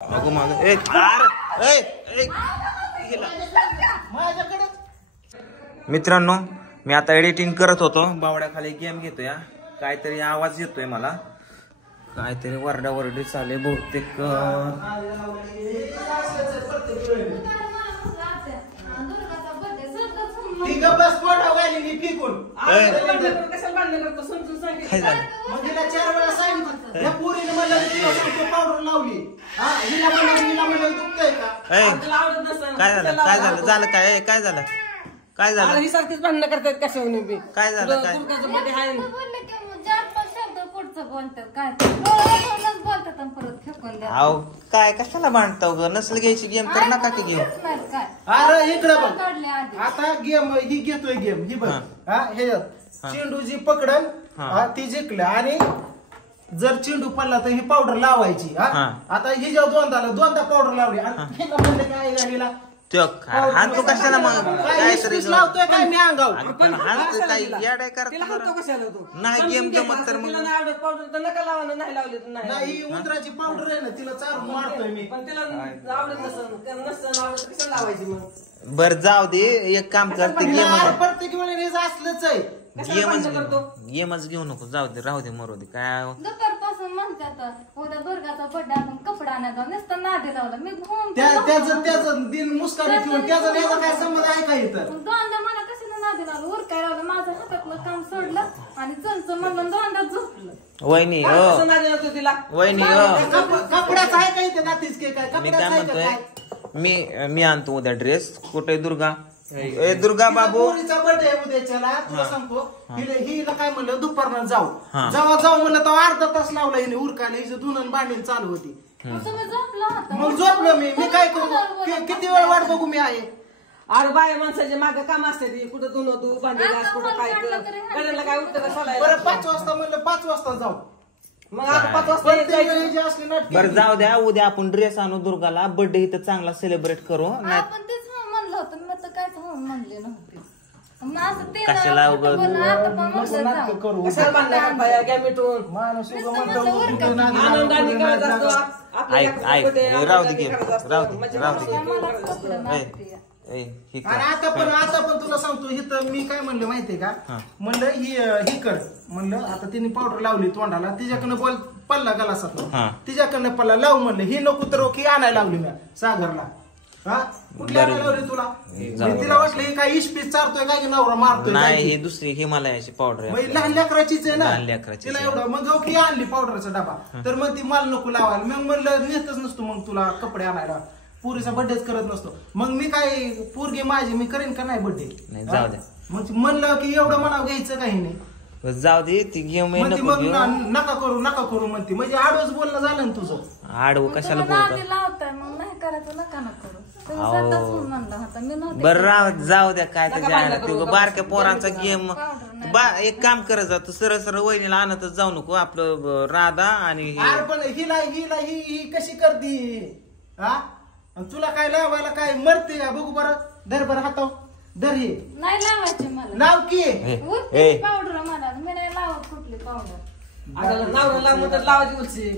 अगो माग मित्रांनो, मी आता एडिटिंग करत होतो. बावड्याखाली गेम घेतोय. काहीतरी आवाज येतोय मला, काहीतरी वरडावरडी चाले बहुतेक. काय झालं? काय झालं? झालं काय? काय झालं? काय झालं? ही सारखीच भांडणं करतात कशावरून बी. काय झालं? काय अहो काय कशाला भांडताव ग? नसलं घ्यायची गेम तर नका की घेऊ. अरे इकडे बघ, आता गेम ही घेतोय गेम ही बघ. हे चेंडू जी पकडन ती जिंकलं, आणि जर चेंडू पडला तर ही पावडर लावायची. आता ही जेव्हा दोनदा पावडर लावली आणि हिला म्हणलं काय गाडीला हा तू कशाला मग काय लावतोय काय मी अंगाव नाही गेम जमत तर मग पावडर नका लावा, नाही लावली तर नाही. उंदराची पावडर आहे ना, तिला चारून मारतोय मी. पण तिला आवडत नसतं आवडत कशाला लावायची मग? बर जाऊ दे, एक काम करते गेम प्रत्येक वेळेस असलंच आहे. गेमच घेऊ नको, जाऊ दे, राहू दे, मरू दे. काय दुपारपासून म्हणतात उद्या दुर्गाचा बड्डे, आपण कपडा आणायचा नुसतं नादी लावला. मी त्याचं दिन मुस्कान ठेवून त्याचा काय संबंध आहे का इथं? दोनदा मला कशाला नादी लावलं, उरकाय लावलं, माझं हातातलं काम सोडलं आणि चलचं म्हणलं दोनदा झोपलं. वहिनी तिला वहिनी कपड्याचं आहे का इथे? नातीच काय मी काय म्हणतोय, मी आणतो उद्या ड्रेस. कुठे दुर्गा? दुर्गा बाबू बर्थडे उद्याच्याला, तुला सांगतो. हिला काय म्हणलं दुपारनं जाऊ म्हणलं तर अर्धा तास लावला हिने उरकायला. हिचं धुणं भांडी चालू होती. मग झोपलो मी काय करू? किती वेळ वाट बघू मी आहे? अरे बाय माणसाचे मागे काम असते ती, कुठं धुणं धू, भांडी घास, कुठं काय कडेला काय उठतं का सोडायला. बरं 5 वाजता म्हणलं 5 वाजता जाऊ. मग आता 5 वाजता बरं जाऊ द्या, उद्या आपण ड्रेस आणू दुर्गाला. बर्थडे इथं चांगला सेलिब्रेट करू. आपण तेच म्हणलं होतं, मी तर कायच म्हणले नव्हते. कशाला करू? कशाला भांडणं करताय? घ्या मिटून. माणूस आनंदाने करत असतो. राहू दे गेम, राहू दे. आता पण तुला सांगतो, इथं मी काय म्हणलं माहितीये का? म्हणलं ही कर म्हणलं. आता तिने पावडर लावली तोंडाला, तिच्याकडनं पल्ला गलासात, तिच्याकडनं पल्ला लावू म्हणलं. ही नको तर की आणायला लावली मी सागरला. कुठली आणायला लावली तुला? तिला वाटलं ही काय इशपीस चारतोय काय की नवरा मारतोय? नाही, ही दुसरी हिमालयाची पावडर लहान लेकराचीच आहे ना. लहान लेकराची तिला एवढं मग की आणली पावडरचा डबा, तर मग ती मला नको लावायला. मग म्हणलं नेतच नसतो मग तुला कपडे आणायला. पुरीचा बर्थडेच करत नसतो. मग मी काय पोरगी माझी मी करेन का नाही बर्थडे? जाऊ दे. मग म्हणलं की एवढं मला घ्यायचं काही नाही. जाऊ दे, ती गेम नका करू म्हणते. म्हणजे आडवच बोलणं झालं ना तुझं. आडवं कशाला बोलत? लावताय मग नाही करायचं, नका करू. बरं जाऊ द्या, काय त्याच्या बारक्या पोरांचा गेम. एक काम करत जात, सरळ वहिनीला आणतच जाऊ नको. आपलं राधा आणि पण ही कशी करते? तुला काय लावायला काय मरते का? बघू बरं. धर बरं हाताव, धर. हे नाही लावायचे मला. नाव की पावडर मला, मी नाही लावत कुठली पावडर. नाव लावायची उलची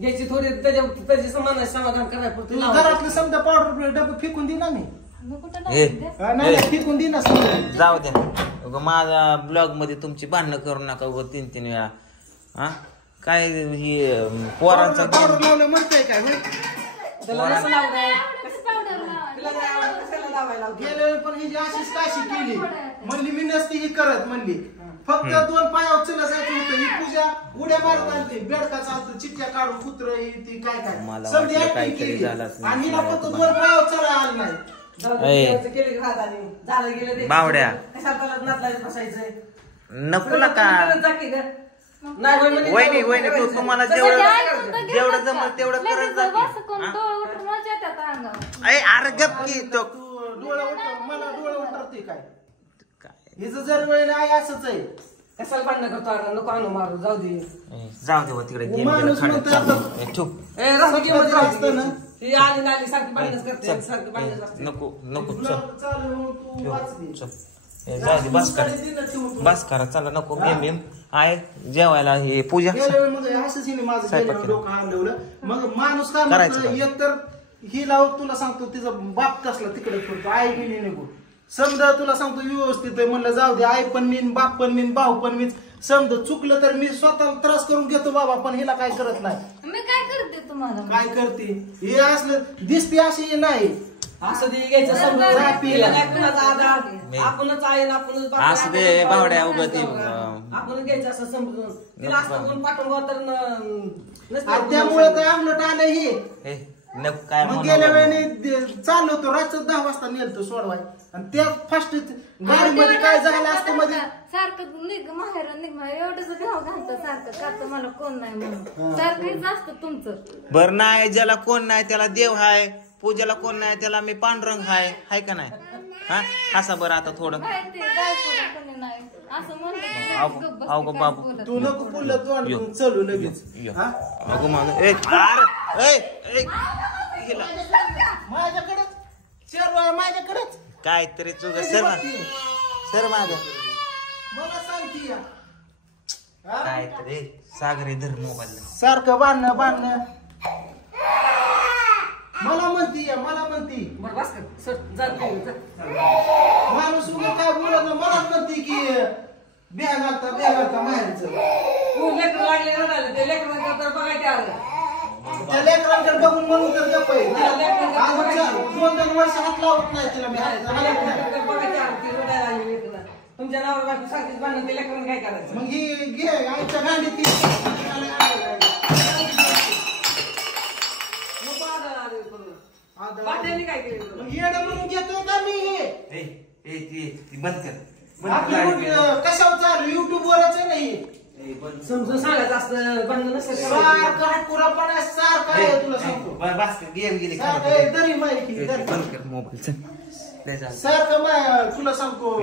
घ्यायची थोडी, त्याची समाधान करायला पडतो. घरातलं समजा पावडर डबे फेकून दे ना. मी कुठं फेकून दे ना. जाऊ द्या, माझ्या ब्लॉग मध्ये तुमची भांडणं करू नका 3-3 वेळा. काय ही पोरांचा पावडर लावलं म्हणतंय काय? गेले पण ही अशीच काशी केली. म्हणली मी नसती ही करत. म्हणली फक्त 2 पायावर चला जायचं होतं. ही पूजा उड्या मारत आणते, बेडका चालतो, चिठ्ठ्या काढून कुत्र ती काय काय काहीतरी झालं. आणि हिला फक्त 2 पायावर चला आलं नाही. बावड्या नको ना का? वहिनी तू तुम्हाला जेवढं जमल तेवढं करत जा. अरे गप की तो मला डोळे उतरते काय? हिचं जर वेळ नाही असंच आहे. कशाला भांडणं करतो? नको आणू मारू, जाऊ दे तिकडे गेम नको चालेल तू वाचली. जाऊ दे बस कर बस करा चला नको गेम आहे जेवायला हे पूजा गेल्या वेळी मग असंच हिने माझं स्वयंपाक गेलं डोकं आणलं मग माणूस काय करायचं म्हणतो काय? एक तर ही लावत तुला सांगतो तिचा बाप कसला तिकडे फिरतो आई गेली निघून समजा तुला सांगतो व्यवस्थित आहे म्हणलं जाऊ दे आई पण मीन बाप पण मीन भाऊ पण मीच समजा चुकलं तर मी स्वतः त्रास करून घेतो बाबा पण हिला काय करत नाही मी काय करते तुम्हाला काय करते हे असलं दिसते अशी नाही असं दे घ्यायचं समजून पिला नाही कुणाचा आधार आपणच आहे ना आपणच बाप असं दे बावड्या उगं ते आपण घ्यायचं असं समजून तिला असं कोण पाठवलं तर आणि त्यामुळे तर अंगलट आलं हे हे नको काय मग गेल्या वेळेने चाललो होतो रातचं 10 वाजता नेलतो सोडवाय आणि त्या फास्ट गाडीमध्ये काय झालं असतं मध्ये सारखं निघ माहेर निघ एवढंच घाव घालतं सारखं का तर मला कोण नाही म्हणून सारखं हेच असतं तुमचं. बर नाही ज्याला कोण नाही त्याला देव हाय पूजाला कोण नाही त्याला मी पांडुरंग हाय का नाही हा असा बरं आता थोडं माहिती काय कोणी नाही असं म्हणतो अगो बाबू तू नको पुढलं तोंड चलू लगेच हा? अगो माग माझ्याकडेच शेरवा माझ्याकडेच काहीतरी चुक सर माग मला सांगती या. हा? काहीतरी सागरी धर मोबाईल सारखं बांधणं मला म्हणती बरं बस कर सर जा माणूस उगा काय बोलत मला म्हणते की बिया घालता बाहेरचं तू लेकर लागले रडायला ते लेकरांकडे तर बघायचे आलं त्या लेकरांकडे बघून म्हणून तर गप्प आहे. आज 2-2 वर्ष हात लावत नाही तिला मी हात लावत नाही. बघायचे आलं ती रडायला लागली लेकरं. तुमच्या नावावर बाकी सारखीच बांधून ते लेकरांना काय करायचं मग ही घे आईच्या गांडीत बांधायला काय केलं मग येणं म्हणून घेतोय का मी हे बंद कर आपली कशावर चालू युट्यूब वरच आहे नाही समजून सांगायचं असतं बंधन नसेल सारखं हाटकुरापणा सारखं आहे तुला सांगतो गेम गेली सारखं आहे, दरी माहिती बंद कर मोबाईल सारखं तुला सांगतो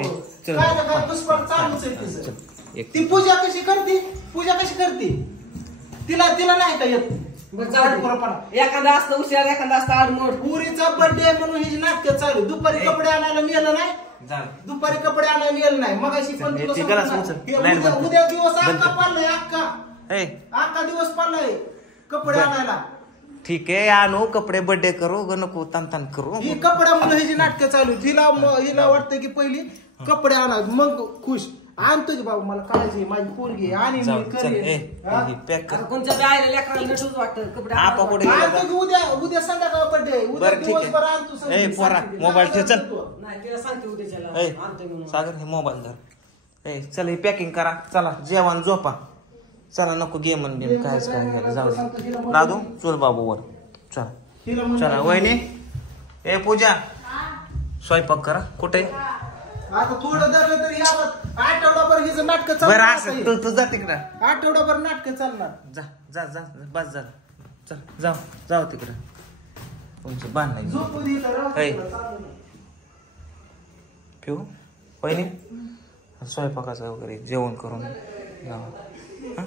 चल. काय ना काय दुष्पट चालूच आहे तिचं एक ती पूजा कशी करते तिला नाही का येत बरं जाऊ दे. हाटकुरापणा एखादा असतं हुशार एखादा असतं आडमोड पुरीचा बर्थडे म्हणून ही नाटक चालू दुपारी कपडे आणायला नेलं नाही दुपारी कपडे आणायला नेलं नाही मग अशी पण तुला ते सांगतो करा ना, सुचल. हे लाईट उद्या बंद. उद्या दिवस बंद अख्खा कर. पाळलाय ए अख्खा दिवस पाळलाय कपडे बरं. आणायला ठीक आहे आणू कपडे बर्थडे करू ग नको तान करू ही कपड्यामुळे ही जी नाटकं चालू हिला वाटतं की पहिली कपडे आणा मग खुश आणतो की बाबा मला काळजी आहे, माझी पोरगी आहे, आणि जाऊ, मी चल, करेन. ए, हा? हे पॅक कर आता कोणच्या बी आईला लेकराला नटूच वाटतं कपडे आपा कुठे गेला? आणतो की उद्या संध्याकाळ बर्थडे उद्या बरं, ठीक आहे. दिवसभर आणतो संध्याकाळी. ए, पोरा, मोबाईल ठेव, चल. नाही तिला सांगते उद्याच्याला ए आणतोय म्हणून सागर हे मोबाईल धर ए चल हे पॅकिंग करा चला जेवण झोपा चला नको गेम कायच काय घ्यायला जाऊ दे दादू चल बाबू वर चला हिला म्हणलं, चला वहिनी ए पूजा स्वयंपाक करा कुठे आता थोडं धरलं तरी आठवडाभर हिचं नाटक बरं चालणार असं आता तू तू जा तिकडं आठवडाभर नाटक चालणार जा जा जा बस जा चल जाऊ जाऊ तिकडं तुमचं बांध नाही झोपू दे इथं, राहू दे ए. इथं, चालू दे. पिऊ वहिनी स्वयंपाकाचं वगैरे जेवण करून जाऊ. हं?